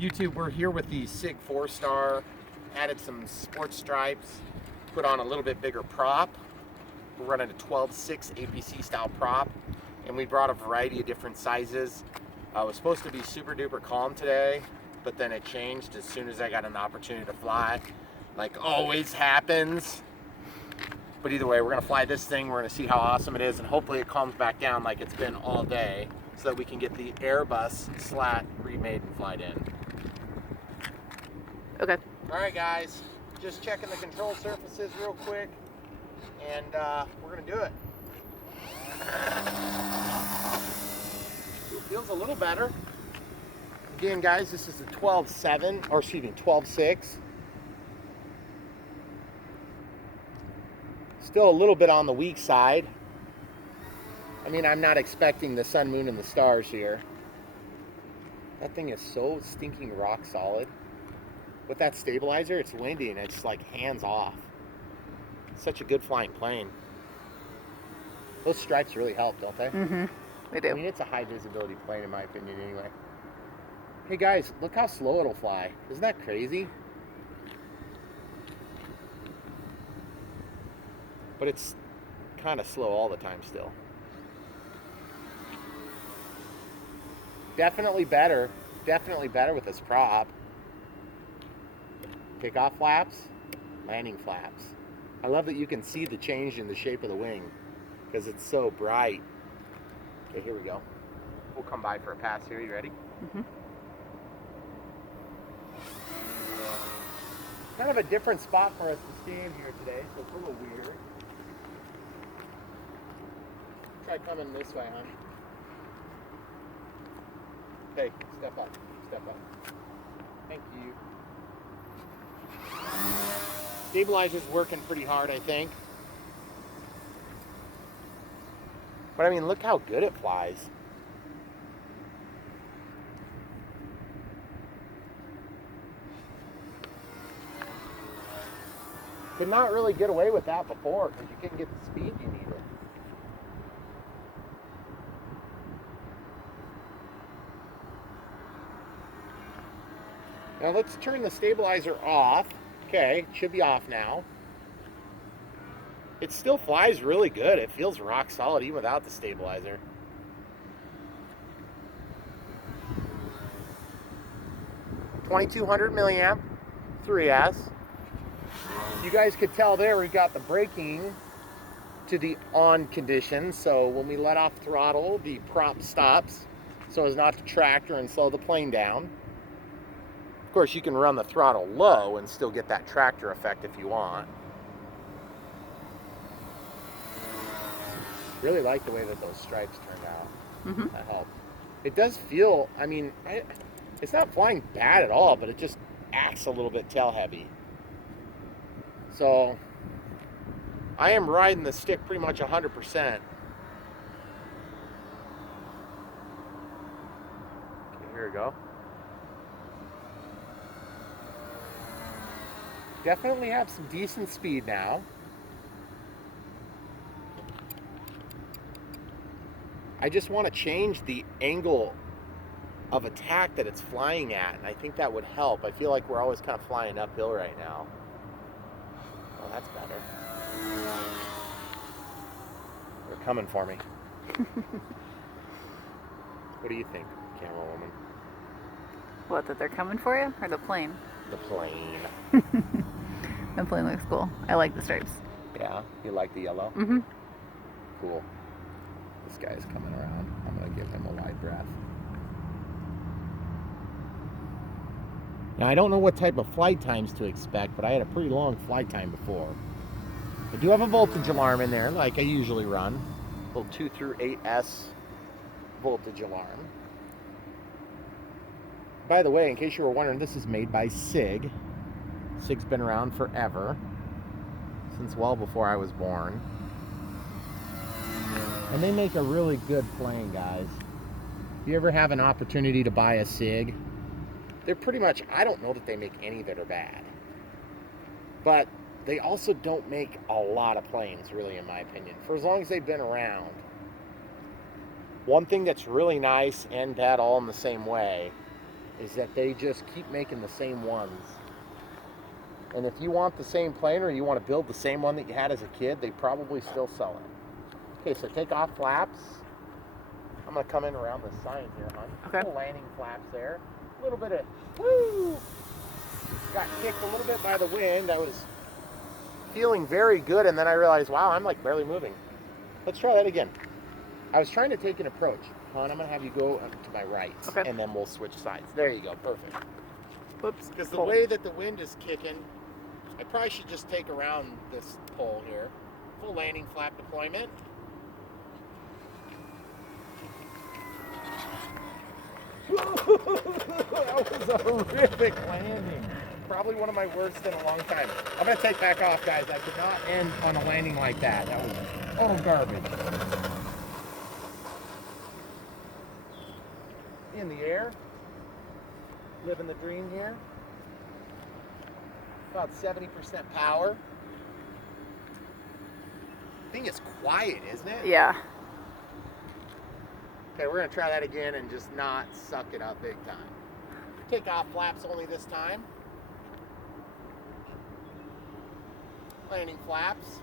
YouTube, we're here with the SIG 4-star, added some sports stripes, put on a little bit bigger prop. We're running a 12.6 APC style prop, and we brought a variety of different sizes. It was supposed to be super duper calm today, but then it changed as soon as I got an opportunity to fly, like always happens. But either way, we're gonna fly this thing, we're gonna see how awesome it is, and hopefully it calms back down like it's been all day, so that we can get the Airbus slat Remaiden flight in. Okay. All right, guys, just checking the control surfaces real quick, and we're gonna do it. It feels a little better. Again, guys, this is the 12.7, or excuse me, 12.6. Still a little bit on the weak side. I mean, I'm not expecting the sun, moon, and the stars here. That thing is so stinking rock solid. With that stabilizer, it's windy and it's like hands off. Such a good flying plane. Those stripes really help, don't they? Mm-hmm. They do. I mean, it's a high visibility plane in my opinion anyway. Hey guys, look how slow it'll fly. Isn't that crazy? But it's kind of slow all the time still. Definitely better with this prop. Takeoff flaps, landing flaps. I love that you can see the change in the shape of the wing because it's so bright. Okay, here we go. We'll come by for a pass here. You ready? Mm-hmm. Kind of a different spot for us to stand here today, so it's a little weird. Try coming this way, hon. Hey, step up, step up. Thank you. Stabilizer's working pretty hard, I think. But I mean, look how good it flies. Could not really get away with that before because you couldn't get the speed you needed. Now let's turn the stabilizer off. Okay, it should be off now. It still flies really good. It feels rock solid even without the stabilizer. $2,200 milliamp 3S. You guys could tell there we've got the braking to the on condition. So when we let off throttle, the prop stops so as not to tractor and slow the plane down. Of course, you can run the throttle low and still get that tractor effect if you want. Really like the way that those stripes turned out. Mm-hmm. That helped. It does feel, I mean, it's not flying bad at all, but it just acts a little bit tail heavy. So, I am riding the stick pretty much 100%. Okay, here we go. Definitely have some decent speed now. I just want to change the angle of attack that it's flying at, and I think that would help. I feel like we're always kind of flying uphill right now. Oh, that's better. They're coming for me. What do you think, camera woman? What, that they're coming for you? Or the plane? The plane. The plane looks cool. I like the stripes. Yeah, you like the yellow? Mm-hmm. Cool. This guy's coming around. I'm going to give him a wide breath. Now, I don't know what type of flight times to expect, but I had a pretty long flight time before. I do have a voltage alarm in there, like I usually run. A little 2 through 8S voltage alarm. By the way, in case you were wondering, this is made by SIG. SIG's been around forever, since well before I was born. And they make a really good plane, guys. If you ever have an opportunity to buy a SIG, they're pretty much, I don't know that they make any that are bad. But they also don't make a lot of planes, really, in my opinion, for as long as they've been around. One thing that's really nice and bad all in the same way is that they just keep making the same ones. And if you want the same plane or you want to build the same one that you had as a kid, they probably still sell it. Okay, so take off flaps. I'm going to come in around the sign here, hon. Okay. Little landing flaps there. A little bit of, woo! Got kicked a little bit by the wind. I was feeling very good, and then I realized, wow, I'm like barely moving. Let's try that again. I was trying to take an approach. Hon, I'm going to have you go to my right, Okay. and then we'll switch sides. There you go, perfect. Whoops. Because the way that the wind is kicking, I probably should just take around this pole here. Full landing flap deployment. That was a horrific landing. Probably one of my worst in a long time. I'm going to take back off, guys. I could not end on a landing like that. That was total garbage. In the air. Living the dream here. About 70% power. I think it's quiet, isn't it? Yeah. Okay, we're gonna try that again and just not suck it up big time. Take off flaps only this time. Landing flaps.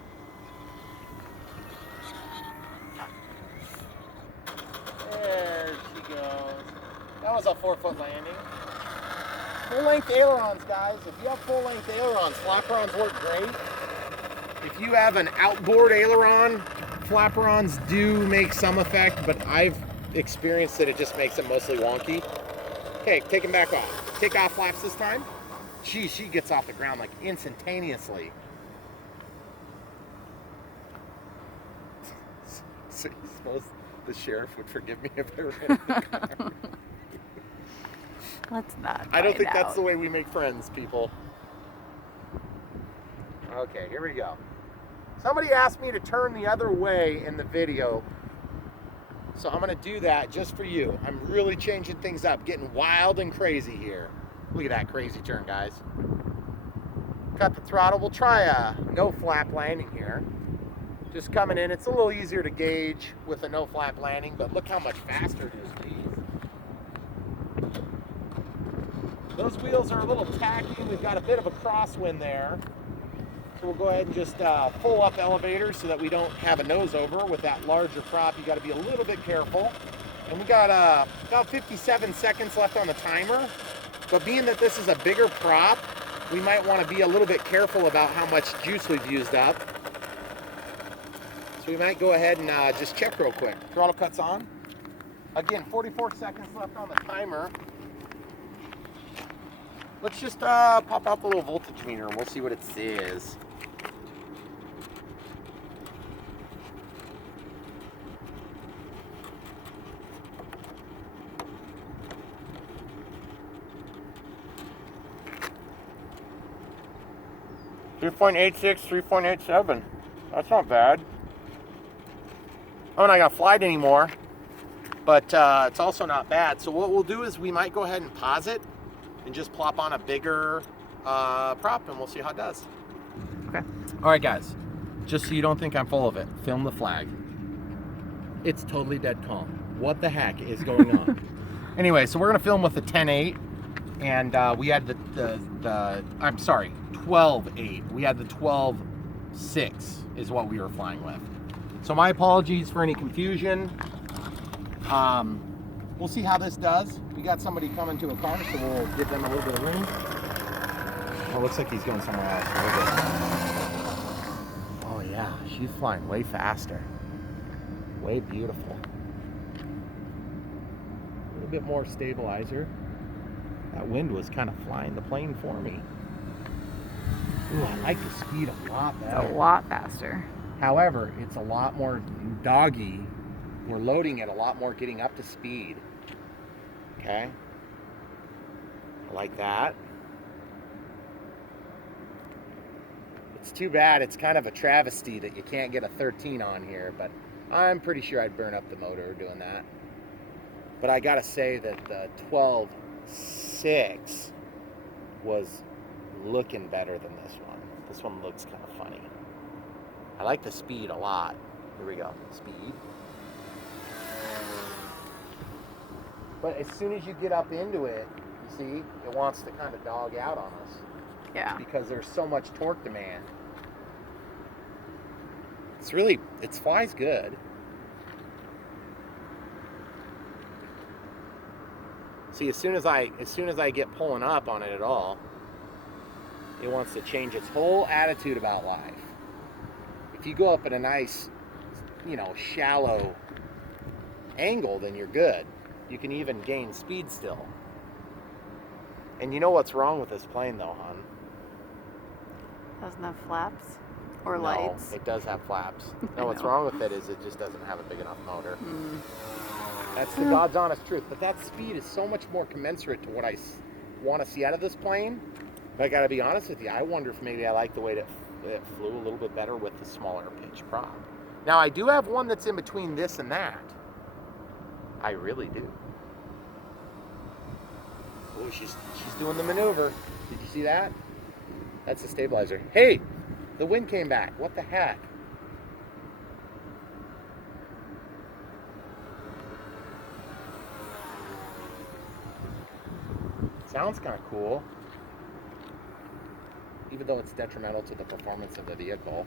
There she goes. That was a 4-foot landing. Full-length ailerons, guys. If you have full-length ailerons, flaperons work great. If you have an outboard aileron, flaperons do make some effect, but I've experienced that it just makes it mostly wonky. Okay, take them back off. Take off flaps this time. Gee, she gets off the ground like instantaneously. So you suppose the sheriff would forgive me if I ran in the car? Let's not. I don't find think that's out. the way we make friends, people. Okay, here we go. Somebody asked me to turn the other way in the video, so I'm gonna do that just for you. I'm really changing things up, getting wild and crazy here. Look at that crazy turn, guys. Cut the throttle. We'll try a no flap landing here. Just coming in. It's a little easier to gauge with a no flap landing, but look how much faster it is, geez. Those wheels are a little tacky. We've got a bit of a crosswind there. So we'll go ahead and just pull up elevators so that we don't have a nose over. With that larger prop, you got to be a little bit careful. And we got about 57 seconds left on the timer. But being that this is a bigger prop, we might want to be a little bit careful about how much juice we've used up. So we might go ahead and just check real quick. Throttle cuts on. Again, 44 seconds left on the timer. Let's just pop out the little voltage meter and we'll see what it says. .86, 3.87. That's not bad. I'm not gonna fly it anymore, but it's also not bad. So what we'll do is we might go ahead and pause it and just plop on a bigger prop and we'll see how it does. Okay. All right, guys, just so you don't think I'm full of it, film the flag. It's totally dead calm. What the heck is going on? Anyway, so we're gonna film with the 10.8 and we had I'm sorry, 12.8. We had the 12.6 is what we were flying with. So my apologies for any confusion. We'll see how this does. We got somebody coming to a car, so we'll give them a little bit of room. Oh, looks like he's going somewhere else. Oh yeah, she's flying way faster. Way beautiful. A little bit more stabilizer. That wind was kind of flying the plane for me. Ooh, I like the speed a lot better. It's a lot faster. However, it's a lot more doggy. We're loading it a lot more, getting up to speed. Okay. I like that. It's too bad. It's kind of a travesty that you can't get a 13 on here, but I'm pretty sure I'd burn up the motor doing that. But I gotta say that the 12.6 was looking better than this one. This one looks kind of funny. I like the speed a lot. Here we go, speed. But as soon as you get up into it, You see, it wants to kind of dog out on us Yeah. because there's so much torque demand. It flies good. See, as soon as I get pulling up on it at all, it wants to change its whole attitude about life. If you go up at a nice, shallow angle, then you're good. You can even gain speed still. And you know what's wrong with this plane though, hon? Doesn't have flaps or No, lights. it does have flaps. No, what's wrong with it is it just doesn't have a big enough motor. That's the God's honest truth. But that speed is so much more commensurate to what I want to see out of this plane. But I got to be honest with you, I wonder if maybe I like the way that it flew a little bit better with the smaller pitch prop. Now, I do have one that's in between this and that. I really do. Oh, she's doing the maneuver. Did you see that? That's the stabilizer. Hey, the wind came back. What the heck? Sounds kind of cool, even though it's detrimental to the performance of the vehicle.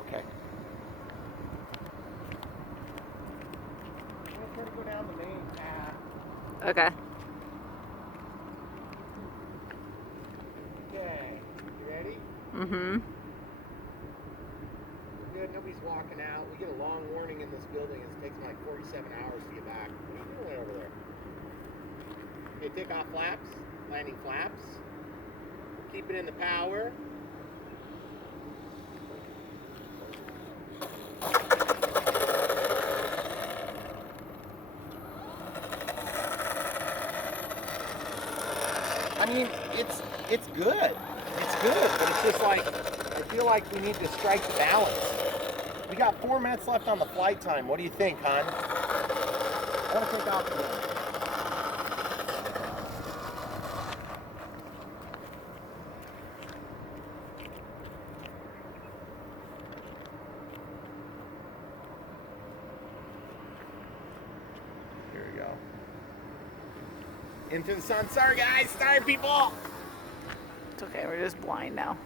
Okay. I'm going to try to go down the main path. Okay. Okay, you ready? Mm-hmm. Good, nobody's walking out. We get a long warning in this building. It takes me like 47 hours to get back. What are you doing over there? Okay, take off flaps, landing flaps. Keep it in the power. I mean, it's good. It's good, but it's just like, I feel like we need to strike the balance. We got 4 minutes left on the flight time. What do you think, hon? I want to take off again. Here we go. Into the sun. Sorry, guys. Sorry, people. It's okay. We're just blind now.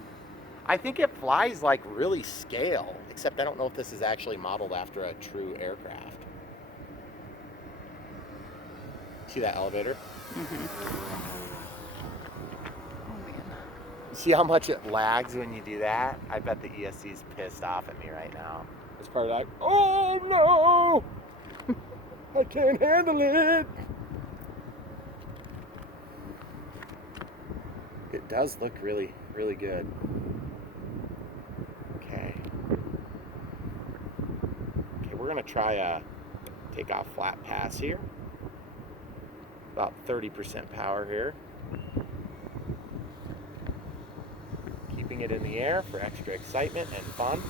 I think it flies like really scale, except I don't know if this is actually modeled after a true aircraft. See that elevator? Oh man. See how much it lags when you do that? I bet the ESC's pissed off at me right now. It's probably like, oh no! I can't handle it! It does look really, really good. Okay, we're gonna try a takeoff flat pass here. About 30% power here. Keeping it in the air for extra excitement and fun.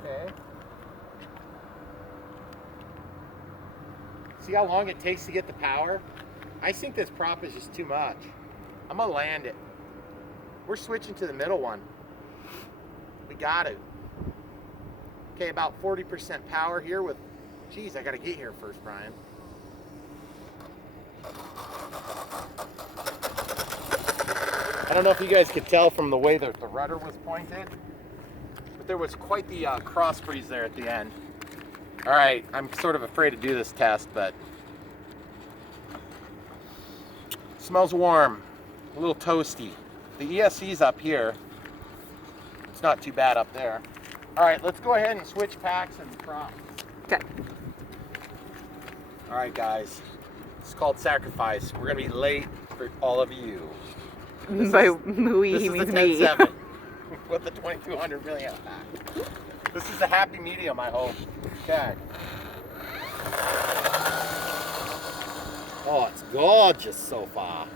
Okay. See how long it takes to get the power? I think this prop is just too much. I'm gonna land it. We're switching to the middle one. We got to. Okay, about 40% power here with, geez, I gotta get here first, Brian. I don't know if you guys could tell from the way that the rudder was pointed, but there was quite the cross breeze there at the end. All right, I'm sort of afraid to do this test, but smells warm, a little toasty. The ESC's up here. It's not too bad up there. All right, let's go ahead and switch packs and props. Okay. All right, guys, it's called sacrifice. We're gonna be late for all of you. By we, he means me. 10-7 with the 2200 milliamp pack. This is a happy medium, I hope. Okay. Oh, it's gorgeous so far.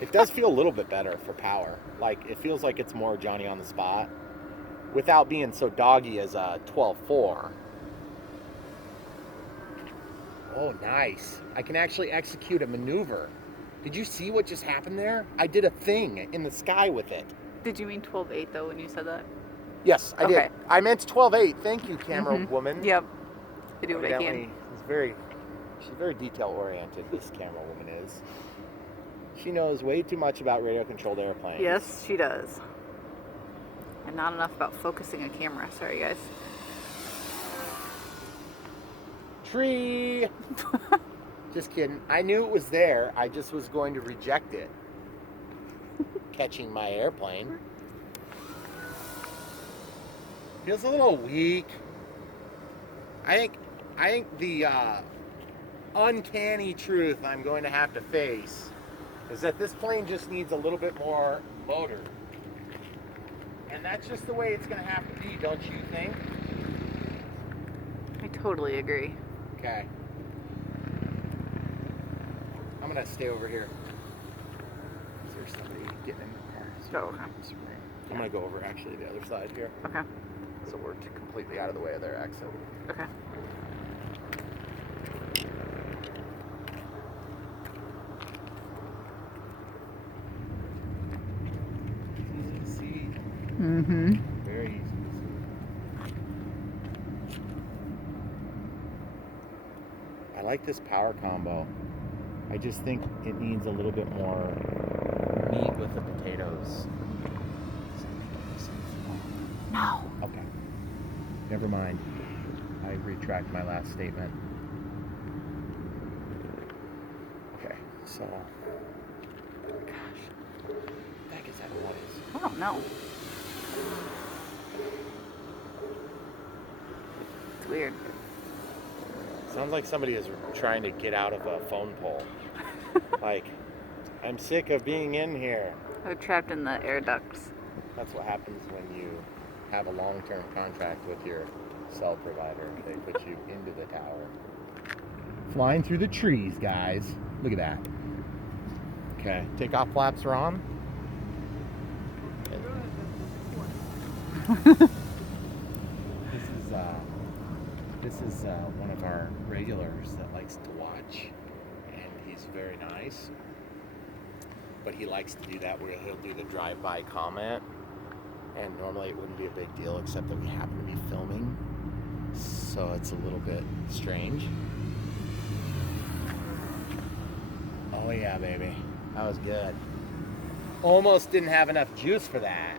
It does feel a little bit better for power. Like, it feels like it's more Johnny on the spot without being so doggy as a 12.4. Oh, nice. I can actually execute a maneuver. Did you see what just happened there? I did a thing in the sky with it. Did you mean 12.8 though when you said that? Yes, I Okay. did. I meant 12.8. Thank you, camera woman. Yep. I do what I Evidently, can. she's very detail oriented, this camera woman is. She knows way too much about radio controlled airplanes. Yes, she does. And not enough about focusing a camera. Sorry, guys. Tree! Just kidding. I knew it was there. I just was going to reject it. Catching my airplane. Feels a little weak. I think the uncanny truth I'm going to have to face is that this plane just needs a little bit more motor. And that's just the way it's going to have to be, don't you think? I totally agree. Okay. I'm going to stay over here. Is there somebody getting in the car? Oh, okay. I'm going to go over actually the other side here. Okay. So we're completely out of the way of their exit. Okay. Easy to see. Mm-hmm. Very easy to see. I like this power combo. I just think it needs a little bit more meat with the potatoes. No. Okay. Never mind. I retract my last statement. Okay, so. Gosh. What the heck is that noise? I don't know. It's weird. Sounds like somebody is trying to get out of a phone pole. Like, I'm sick of being in here. We're trapped in the air ducts. That's what happens when you have a long-term contract with your cell provider. They put you into the tower. Flying through the trees, guys. Look at that. Okay, takeoff flaps are on. This is one of our regulars that likes to watch, and he's very nice. But he likes to do that where he'll do the drive-by comment, and normally it wouldn't be a big deal except that we happen to be filming, so it's a little bit strange. Oh yeah, baby, that was good. Almost didn't have enough juice for that.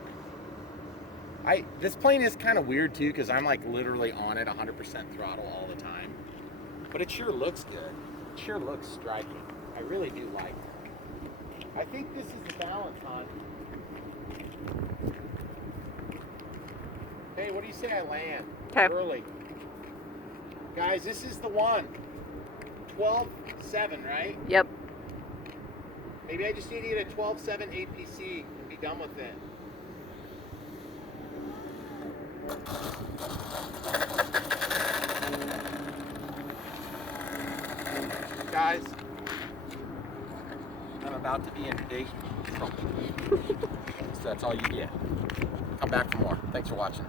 This plane is kind of weird too, because I'm like literally on it 100% throttle all the time, but it sure looks good. It sure looks striking. I really do like it. I think this is the balance, hon. Hey, what do you say I land? Okay. Early. Guys, this is the one. 12.7, right? Yep. Maybe I just need to get a 12.7 APC and be done with it. Guys, I'm about to be in big trouble. So that's all you get. Come back for more. Thanks for watching.